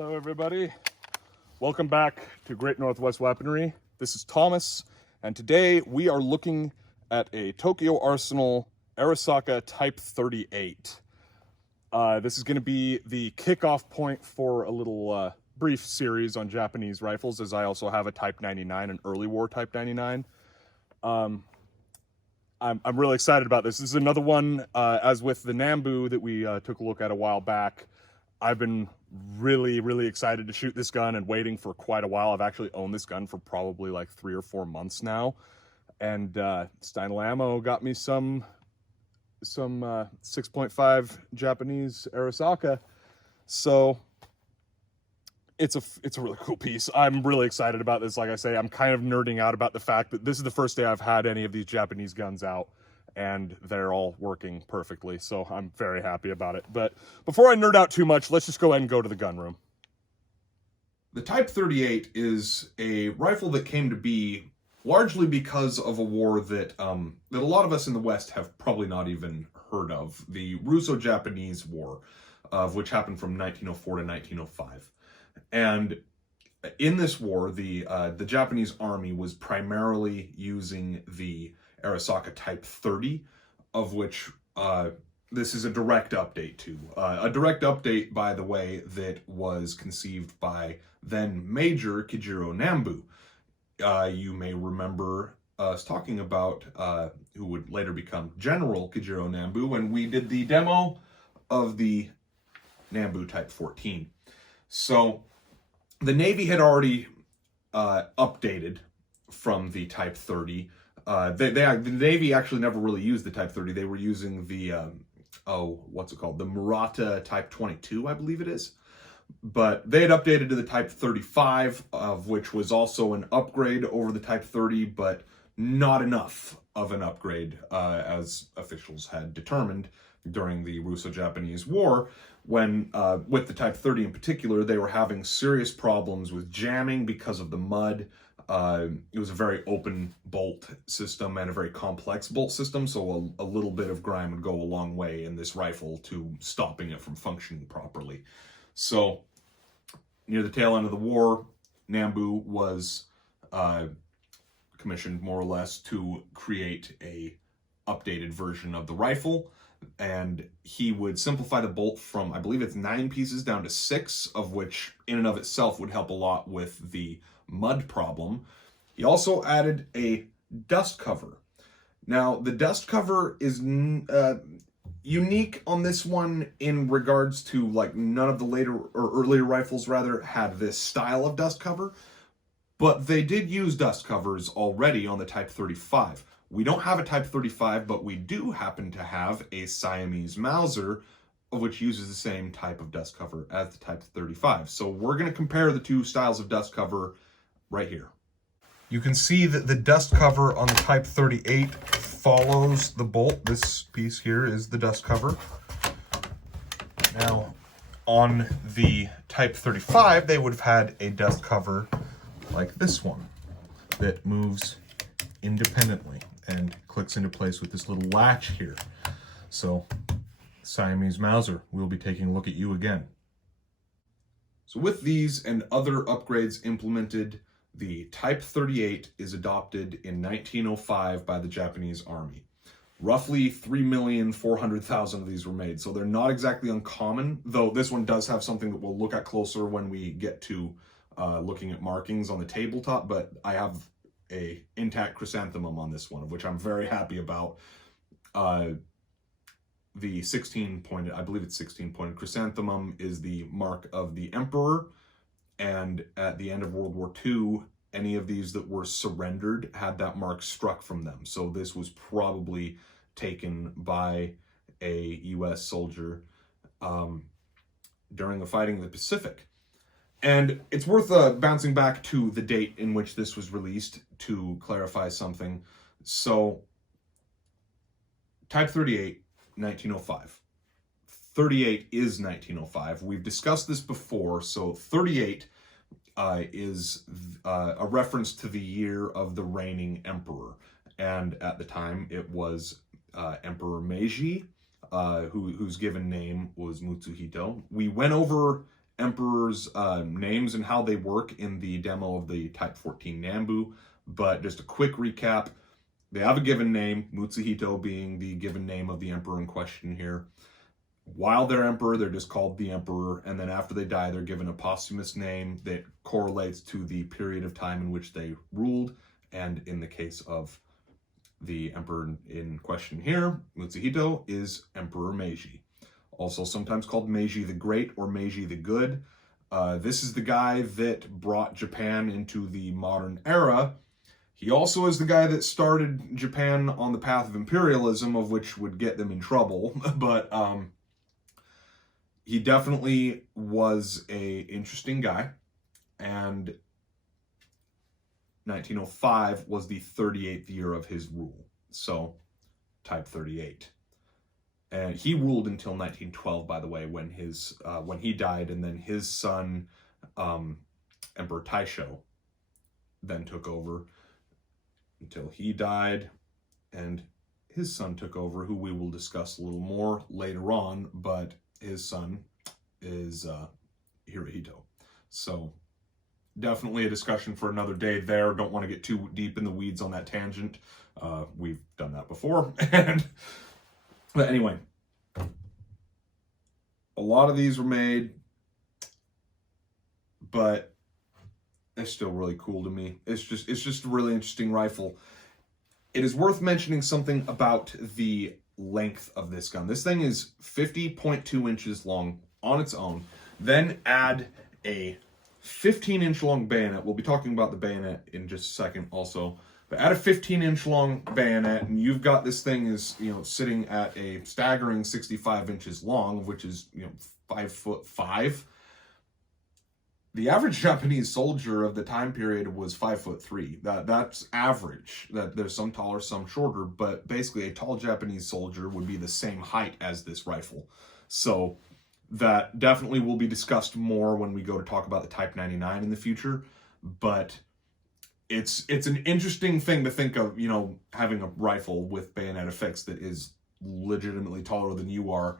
Hello everybody, welcome back to Great Northwest Weaponry. This is Thomas, and today we are looking at a Tokyo Arsenal Arisaka Type 38. This is going to be the kickoff point for a little brief series on Japanese rifles, as I also have a Type 99, an early war Type 99. I'm really excited about this. This is another one, as with the Nambu that we took a look at a while back. I've been really excited to shoot this gun and waiting for quite a while. I've actually owned this gun for probably like 3 or 4 months now. And Steinle Ammo got me some 6.5 Japanese Arisaka. So it's a really cool piece. I'm really excited about this. Like I say, I'm kind of nerding out about the fact that this is the first day I've had any of these Japanese guns out, and they're all working perfectly, so I'm very happy about it. But before I nerd out too much, let's just go ahead and go to the gun room. The Type 38 is a rifle that came to be largely because of a war that a lot of us in the West have probably not even heard of, the Russo-Japanese War, of which happened from 1904 to 1905. And in this war, the Japanese army was primarily using the Arisaka Type 30, of which this is a direct update to. A direct update, by the way, that was conceived by then Major Kijiro Nambu. You may remember us talking about who would later become General Kijiro Nambu when we did the demo of the Nambu Type 14. So the Navy had already updated from the Type 30. The Navy actually never really used the Type 30. They were using the, what's it called? The Murata Type 22, I believe it is. But they had updated to the Type 35, of which was also an upgrade over the Type 30, but not enough of an upgrade, as officials had determined during the Russo-Japanese War, when, with the Type 30 in particular, they were having serious problems with jamming because of the mud. It was a very open bolt system and a very complex bolt system, so a little bit of grime would go a long way in this rifle to stopping it from functioning properly. So, near the tail end of the war, Nambu was commissioned more or less to create a updated version of the rifle, and he would simplify the bolt from, I believe it's 9 pieces down to 6, of which in and of itself would help a lot with the mud problem. He also added a dust cover. Now, the dust cover is unique on this one in regards to, like, none of the later or earlier rifles rather had this style of dust cover, but they did use dust covers already on the Type 35. We don't have a Type 35, but we do happen to have a Siamese Mauser, of which uses the same type of dust cover as the Type 35. So we're going to compare the two styles of dust cover right here. You can see that the dust cover on the Type 38 follows the bolt. This piece here is the dust cover. Now, on the Type 35, they would have had a dust cover like this one that moves independently and clicks into place with this little latch here. So, Siamese Mauser, we'll be taking a look at you again. So with these and other upgrades implemented, the Type 38 is adopted in 1905 by the Japanese Army. Roughly 3,400,000 of these were made, so they're not exactly uncommon, though this one does have something that we'll look at closer when we get to looking at markings on the tabletop, but I have a intact chrysanthemum on this one, of which I'm very happy about. The 16-pointed, I believe it's 16-pointed chrysanthemum is the mark of the Emperor, and at the end of World War II, any of these that were surrendered had that mark struck from them. So this was probably taken by a U.S. soldier during the fighting in the Pacific. And it's worth bouncing back to the date in which this was released to clarify something. So, Type 38, 1905. 38 is 1905. We've discussed this before, so 38 is a reference to the year of the reigning emperor. And at the time, it was Emperor Meiji, whose given name was Mutsuhito. We went over Emperor's names and how they work in the demo of the Type 14 Nambu, but just a quick recap. They have a given name, Mutsuhito being the given name of the Emperor in question here. While they're Emperor, they're just called the Emperor, and then after they die, they're given a posthumous name that correlates to the period of time in which they ruled, and in the case of the Emperor in question here, Mutsuhito, is Emperor Meiji. Also sometimes called Meiji the Great or Meiji the Good. This is the guy that brought Japan into the modern era. He also is the guy that started Japan on the path of imperialism, of which would get them in trouble. But he definitely was a interesting guy. And 1905 was the 38th year of his rule. So, Type 38. And he ruled until 1912, by the way, when he died, and then his son, Emperor Taisho, then took over until he died, and his son took over, who we will discuss a little more later on, but his son is Hirohito. So, definitely a discussion for another day there. Don't want to get too deep in the weeds on that tangent. We've done that before. But anyway, a lot of these were made, but they're still really cool to me. It's just a really interesting rifle. It is worth mentioning something about the length of this gun. This thing is 50.2 inches long on its own. Then add a 15-inch long bayonet. We'll be talking about the bayonet in just a second also. But add a 15-inch long bayonet, and you've got this thing is, sitting at a staggering 65 inches long, which is, 5'5". The average Japanese soldier of the time period was 5'3". That's average. That there's some taller, some shorter, but basically a tall Japanese soldier would be the same height as this rifle. So that definitely will be discussed more when we go to talk about the Type 99 in the future. But it's an interesting thing to think of, having a rifle with bayonet effects that is legitimately taller than you are.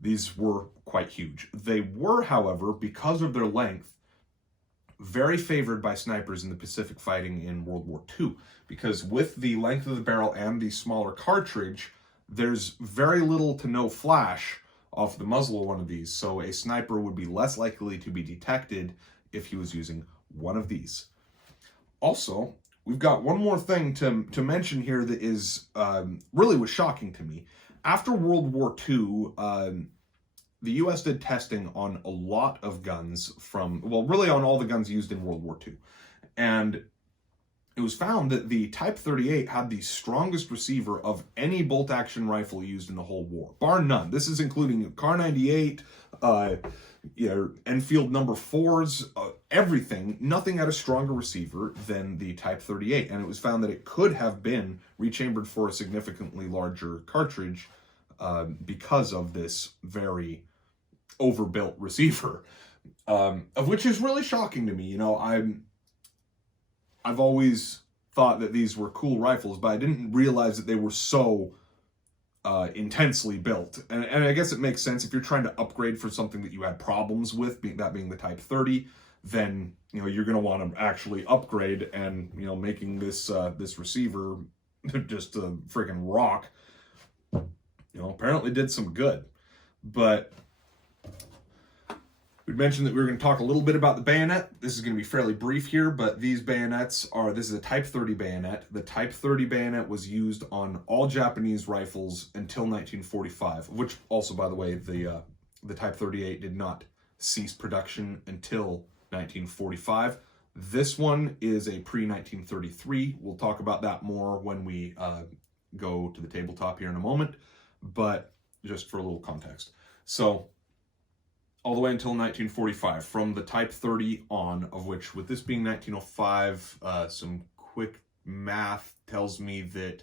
These were quite huge. They were, however, because of their length, very favored by snipers in the Pacific fighting in World War II. Because with the length of the barrel and the smaller cartridge, there's very little to no flash off the muzzle of one of these. So a sniper would be less likely to be detected if he was using one of these. Also, we've got one more thing to mention here that is really was shocking to me. After World War II, the U.S. did testing on a lot of guns really on all the guns used in World War II. And it was found that the Type 38 had the strongest receiver of any bolt-action rifle used in the whole war, bar none. This is including Kar 98, Enfield number 4s, everything. Nothing had a stronger receiver than the Type 38, and it was found that it could have been rechambered for a significantly larger cartridge because of this very overbuilt receiver, of which is really shocking to me. I've always thought that these were cool rifles, but I didn't realize that they were so intensely built. And I guess it makes sense if you're trying to upgrade for something that you had problems with, being the Type 30, then you're going to want to actually upgrade, and making this receiver just a freaking rock apparently did some good. But we mentioned that we were going to talk a little bit about the bayonet. This is going to be fairly brief here, but these bayonets this is a Type 30 bayonet. The Type 30 bayonet was used on all Japanese rifles until 1945, which also, by the way, the Type 38 did not cease production until 1945. This one is a pre-1933. We'll talk about that more when we go to the tabletop here in a moment, but just for a little context. So, all the way until 1945, from the Type 30 on, of which, with this being 1905, some quick math tells me that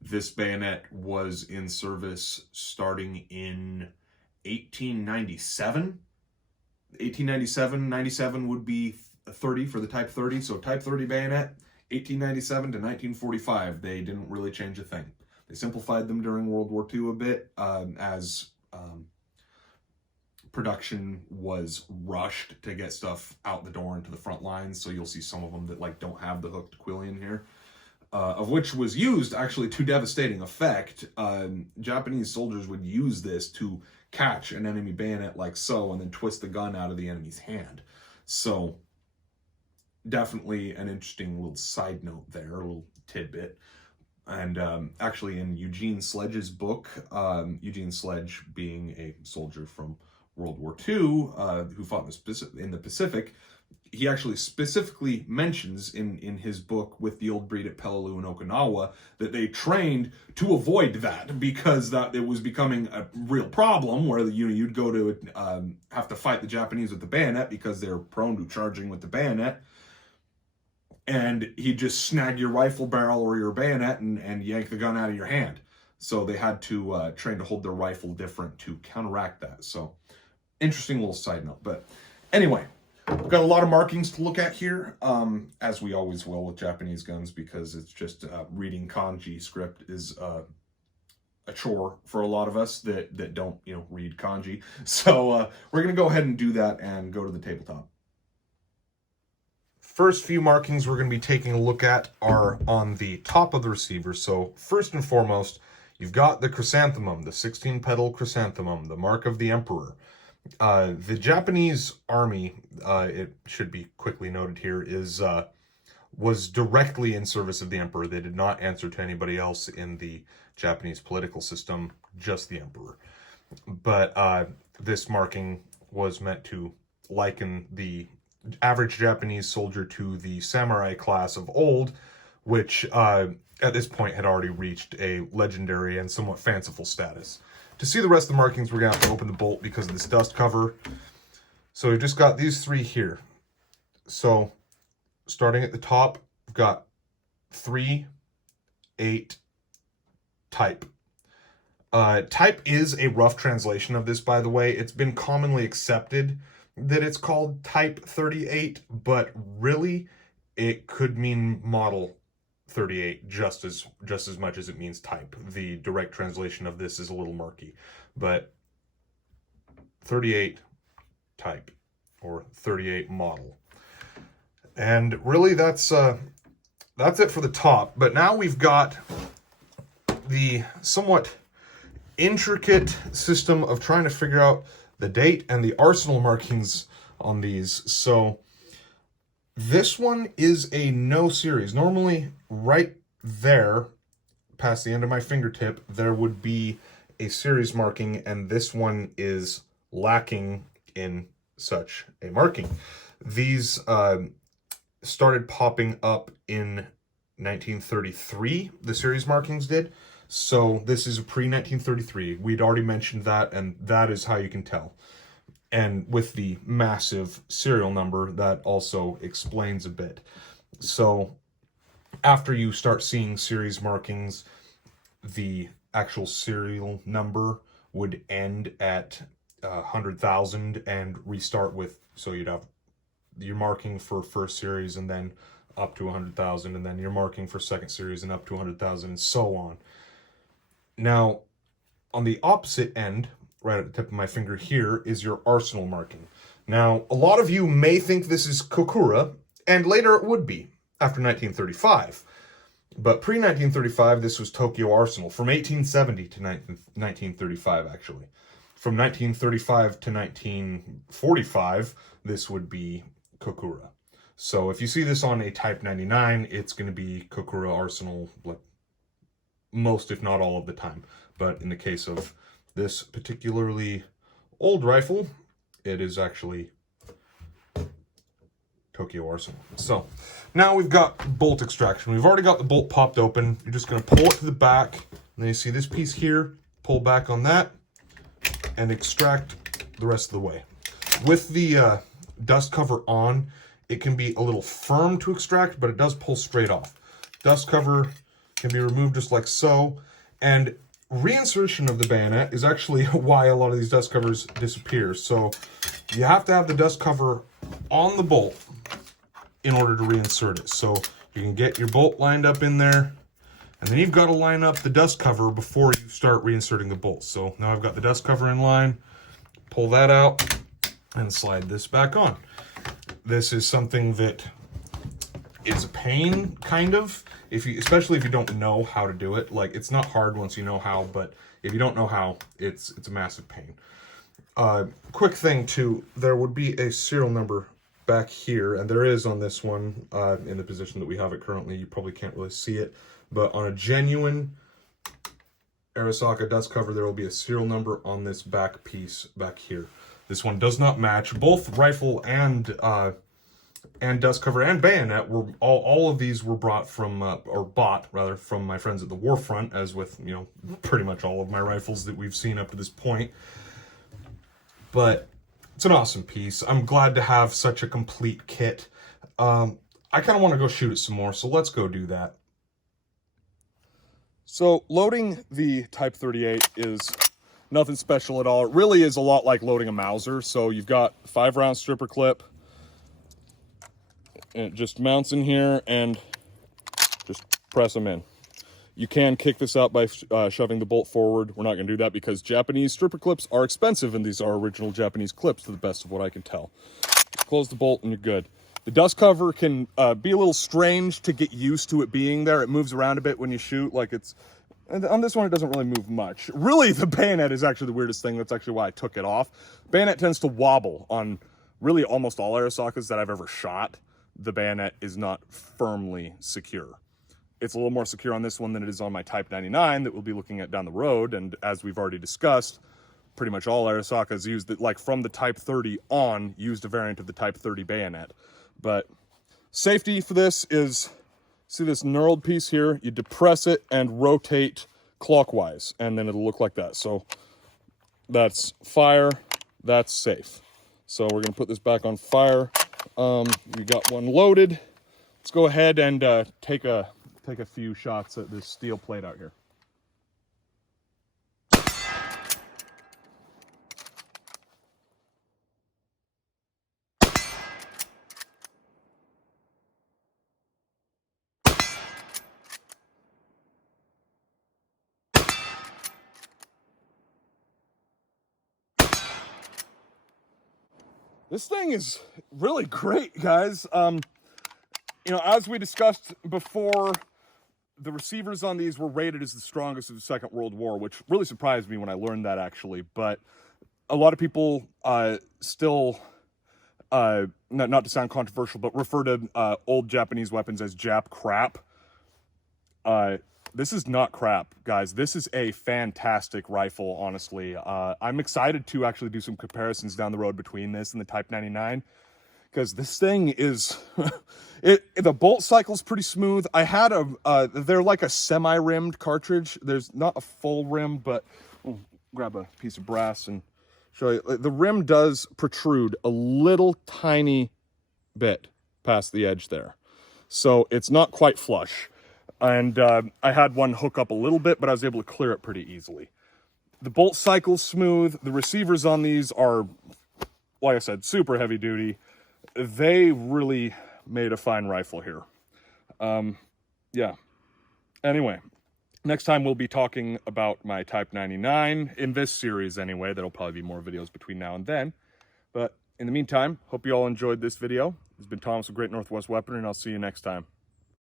this bayonet was in service starting in 1897. 97 would be 30 for the Type 30, so Type 30 bayonet, 1897 to 1945, they didn't really change a thing. They simplified them during World War II a bit, as production was rushed to get stuff out the door into the front lines. So you'll see some of them that like don't have the hooked quillion here, of which was used actually to devastating effect. Japanese soldiers would use this to catch an enemy bayonet like so, and then twist the gun out of the enemy's hand. So definitely an interesting little side note there, a little tidbit. And actually in Eugene Sledge's book, Eugene Sledge being a soldier from World War II, who fought in the Pacific, he actually specifically mentions in his book With the Old Breed at Peleliu and Okinawa that they trained to avoid that, because that it was becoming a real problem where you'd go to have to fight the Japanese with the bayonet because they're prone to charging with the bayonet, and he'd just snag your rifle barrel or your bayonet and yank the gun out of your hand. So they had to train to hold their rifle different to counteract that. So interesting little side note. But anyway, we've got a lot of markings to look at here, as we always will with Japanese guns, because it's just reading kanji script is a chore for a lot of us that don't read kanji. So we're going to go ahead and do that and go to the tabletop. First few markings we're going to be taking a look at are on the top of the receiver. So first and foremost, you've got the chrysanthemum, the 16-petal chrysanthemum, the mark of the emperor. The Japanese army, it should be quickly noted here, was directly in service of the emperor. They did not answer to anybody else in the Japanese political system, just the emperor. But this marking was meant to liken the average Japanese soldier to the samurai class of old, which at this point had already reached a legendary and somewhat fanciful status. To see the rest of the markings, we're going to have to open the bolt because of this dust cover. So we've just got these three here. So starting at the top, we've got 3, 8, type. Type is a rough translation of this, by the way. It's been commonly accepted that it's called Type 38, but really it could mean Model 38 just as much as it means type. The direct translation of this is a little murky, but 38 type or 38 model. And really that's it for the top. But now we've got the somewhat intricate system of trying to figure out the date and the arsenal markings on these. So this one is a no series. Normally right there past the end of my fingertip there would be a series marking, and this one is lacking in such a marking. These started popping up in 1933, the series markings did. So this is a pre-1933. We'd already mentioned that, and that is how you can tell. And with the massive serial number, that also explains a bit. So after you start seeing series markings, the actual serial number would end at 100,000 and restart with, so you'd have your marking for first series and then up to 100,000, and then your marking for second series and up to 100,000, and so on. Now, on the opposite end, right at the tip of my finger here, is your arsenal marking. Now, a lot of you may think this is Kokura, and later it would be, after 1935. But pre-1935, this was Tokyo Arsenal, from 1870 to 1935, actually. From 1935 to 1945, this would be Kokura. So if you see this on a Type 99, it's going to be Kokura Arsenal, like most, if not all of the time. But in the case of this particularly old rifle, it is actually Tokyo Arsenal. So now we've got bolt extraction. We've already got the bolt popped open. You're just going to pull it to the back, and then you see this piece here, pull back on that, and extract the rest of the way. With the dust cover on, it can be a little firm to extract, but it does pull straight off. Dust cover can be removed just like so, and reinsertion of the bayonet is actually why a lot of these dust covers disappear. So you have to have the dust cover on the bolt in order to reinsert it. So you can get your bolt lined up in there, and then you've got to line up the dust cover before you start reinserting the bolt. So now I've got the dust cover in line, pull that out and slide this back on. This is something that is a pain, kind of, especially if you don't know how to do it. Like, it's not hard once you know how, but if you don't know how, it's a massive pain. Quick thing too, there would be a serial number back here, and there is on this one, in the position that we have it currently. You probably can't really see it, but on a genuine Arisaka dust cover, there will be a serial number on this back piece back here. This one does not match. Both rifle and dust cover and bayonet were all of these were bought from my friends at the Warfront, as with, you know, pretty much all of my rifles that we've seen up to this point. But it's an awesome piece. I'm glad to have such a complete kit. I kind of want to go shoot it some more, so let's go do that. So loading the Type 38 is nothing special at all. It really is a lot like loading a Mauser. So you've got 5-round stripper clip, and it just mounts in here and just press them in. You can kick this out by shoving the bolt forward. We're not going to do that because Japanese stripper clips are expensive, and these are original Japanese clips to the best of what I can tell. Just close the bolt and you're good. The dust cover can be a little strange to get used to it being there. It moves around a bit when you shoot. Like, it's, on this one, it doesn't really move much. Really, the bayonet is actually the weirdest thing. That's actually why I took it off. Bayonet tends to wobble on really almost all Arisakas that I've ever shot. The bayonet is not firmly secure. It's a little more secure on this one than it is on my Type 99 that we'll be looking at down the road. And as we've already discussed, pretty much all Arisakas used it, like from the Type 30 on, used a variant of the Type 30 bayonet. But safety for this is, see this knurled piece here? You depress it and rotate clockwise, and then it'll look like that. So that's fire, that's safe. So we're gonna put this back on fire. We got one loaded. Let's go ahead and take a few shots at this steel plate out here. This thing is really great, guys. You know, as we discussed before, the receivers on these were rated as the strongest of the Second World War, which really surprised me when I learned that, actually. But a lot of people still, not to sound controversial, but refer to old Japanese weapons as Jap crap. This is not crap, guys. This is a fantastic rifle, honestly. I'm excited to actually do some comparisons down the road between this and the Type 99, because this thing is, the bolt cycle's pretty smooth. I had they're like a semi-rimmed cartridge. There's not a full rim, but I'll grab a piece of brass and show you. The rim does protrude a little tiny bit past the edge there. So it's not quite flush. And I had one hook up a little bit, but I was able to clear it pretty easily. The bolt cycle's smooth. The receivers on these are, like I said, super heavy duty. They really made a fine rifle here. Yeah. Anyway, next time we'll be talking about my Type 99 in this series anyway. There'll probably be more videos between now and then. But in the meantime, hope you all enjoyed this video. This has been Thomas with Great Northwest Weaponry, and I'll see you next time.